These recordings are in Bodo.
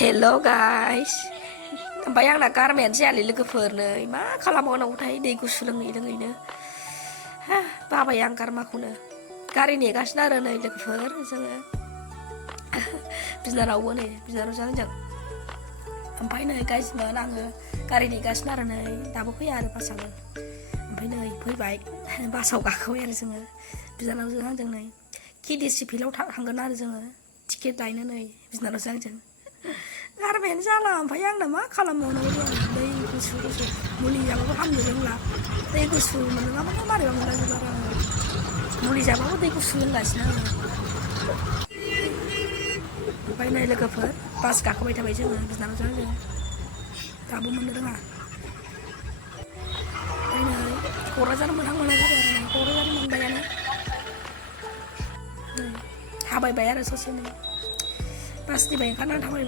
Hello guys, tempat yang nak karmen sih ali lagi furne, mah kalau mau nak utai deh gue sulang nih dengan ini, apa yang karma kuna, kari nih kas nara nih lagi fur, sana, bisa nara nih, bisa nara sana jang, sampai nih guys mana nggak, kari nih kas nara nih, tapi aku ya ada pasal, sampai nih, boleh baik, pasal kakak ya sana, bisa nara sana jang nih, kini si pilau tak hanggan nara sana, tiket lainnya nih, bisa nara sana jang. Karmen salah, bayang nama kalau mau nongkrong, dari kusur muli jago alhamdulillah, dari kusur mana nggak mau mari bang lagi barang, muli jago dari kusur nggak sih, apa ini lagi apa, pas kakak baca baca mana, bisa nongkrong aja, kamu mana dengar, ini korazan menang mana kan, korazan menang bayarnya, habai bayar sosial ini. Pasti banyak kan ada baik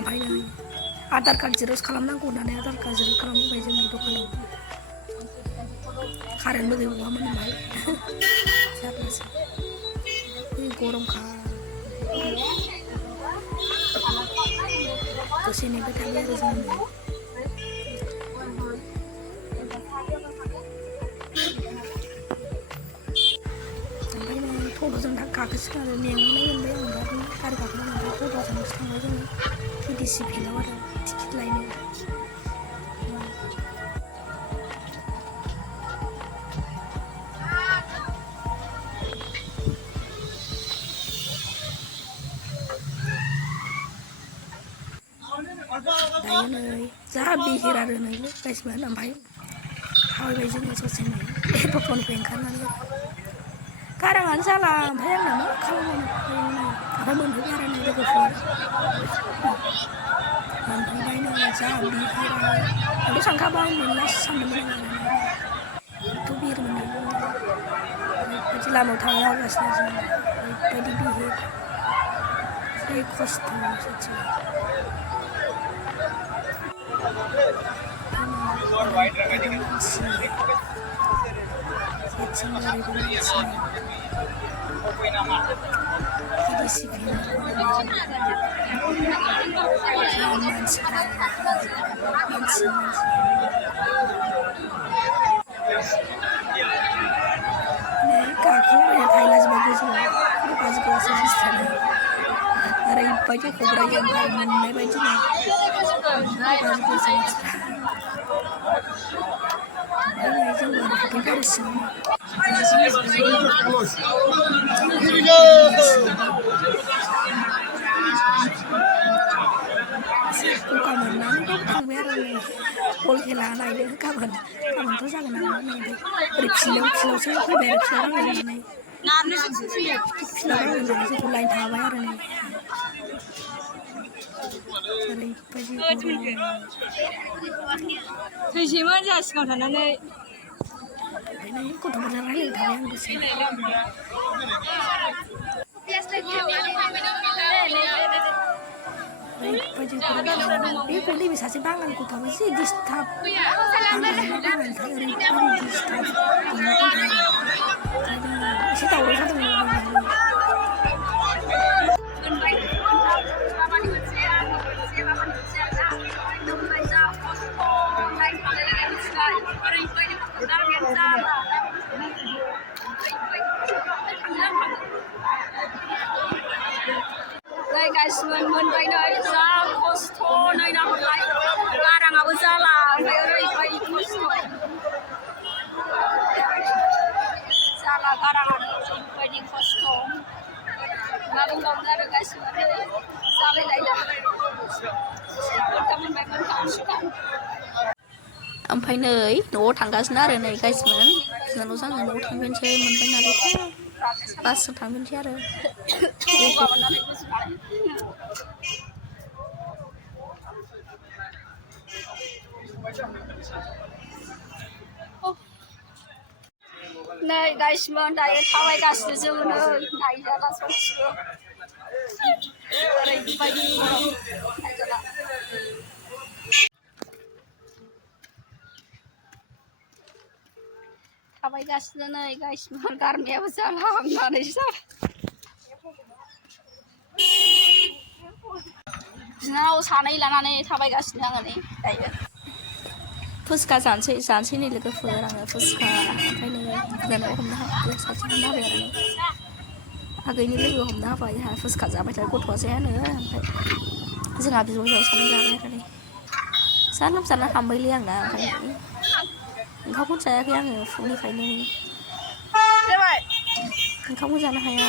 apa ini adar kan jerus kalau menang kuda nih adar kan jerus kalau mau bayar itu kan karen bagi uang mana baik siapa sih ini gorong kah terus ini betul betul sini foto jangan kakak sekali nih yang mana yang enggak tarik kakak mana foto jangan setengah aja nih di disiplin awal dikit lainnya đây này giá bị khi ra đường này cái gì mà làm phải thôi bây giờ người số xe này để một con quyền khăn ăn karangan salah, bayang nama kalau apa menurut orang itu kefir, mantan bayang zaman di kira, lalu sangka bang melas sama dengan itu bir menang, jadi lama tahu ya rasanya, tadi bihir, saya kostum saja. Disiplin zaman sekarang kaki yang Thailand sebagus itu pasti kelas di sana ada ibu aja kobra yang Thailand naik baju nih pasti kelas di sana ini aja nggak ada kita di sini kamu nang kok kamera nih, pol hilang aja deh kamu tuh jangan nang nih, beripsilau sih beres sekarang ini, sekarang ini sih lain tawa ya nih, cari pasti Sejauh mana sekarang nih? ini kok tuh beneran lain tawa yang di sini. Ini kulit bisa sih bangun ku tahu sih di staf bangun tadi di staf sih tahu satu Đây guys, mình bay nơi ra Costco nơi nào hôm nay garang aku salah, bay Costco salah garang aku bay di Costco ngabung ada guys salah lain teman bay mentang suka sampai nih nô thằng gas nara nih guys man nô sang nô thằng bên chơi mình phải nara thế pas thằng bên chơi rồi này guys mình đây thao gas dulu nơi này là sống sướng đây bay đi Kapai gas na guys, mahal karmi ako sa lahat na rin sa. बिनानाव सानै लानानै थाबायगासिनो आङो नै दायो फुसका जानोसै नै लोगोफोर आङो फुसका ओमफ्राय नै गोजानाव हमनो हाबाय सासेखौ हमनो हाबाय आरो नै आगैनि लोगो हमनो हाबाय जोंहा फुसका जाबाय थायो गथ'आ जायानो ओमफ्राय जोंहा बिब' बिनानाव सानै जाबाय आरो नै जा लोमजाना हामबायलै आंना ओमफ्राय ओंखामखौनो जायाखै आङो फुंनिफ्रायनो ओंखामखौ जानो हाया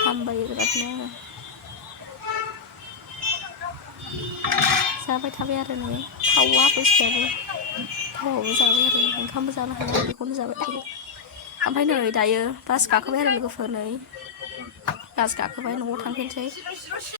हामबाय बिरादनो आङो जाबाय थाबाय आरो नै थावा फुसकायाबो थावाबो जाबाय आरो ओंखामबो जानो हाया बेखौनो जाबाय थायो ओमफ्राय नै दायो बास गाखोबाय आरो लोगोफोर नै बास गाखोबाय न'आव थांफिनसै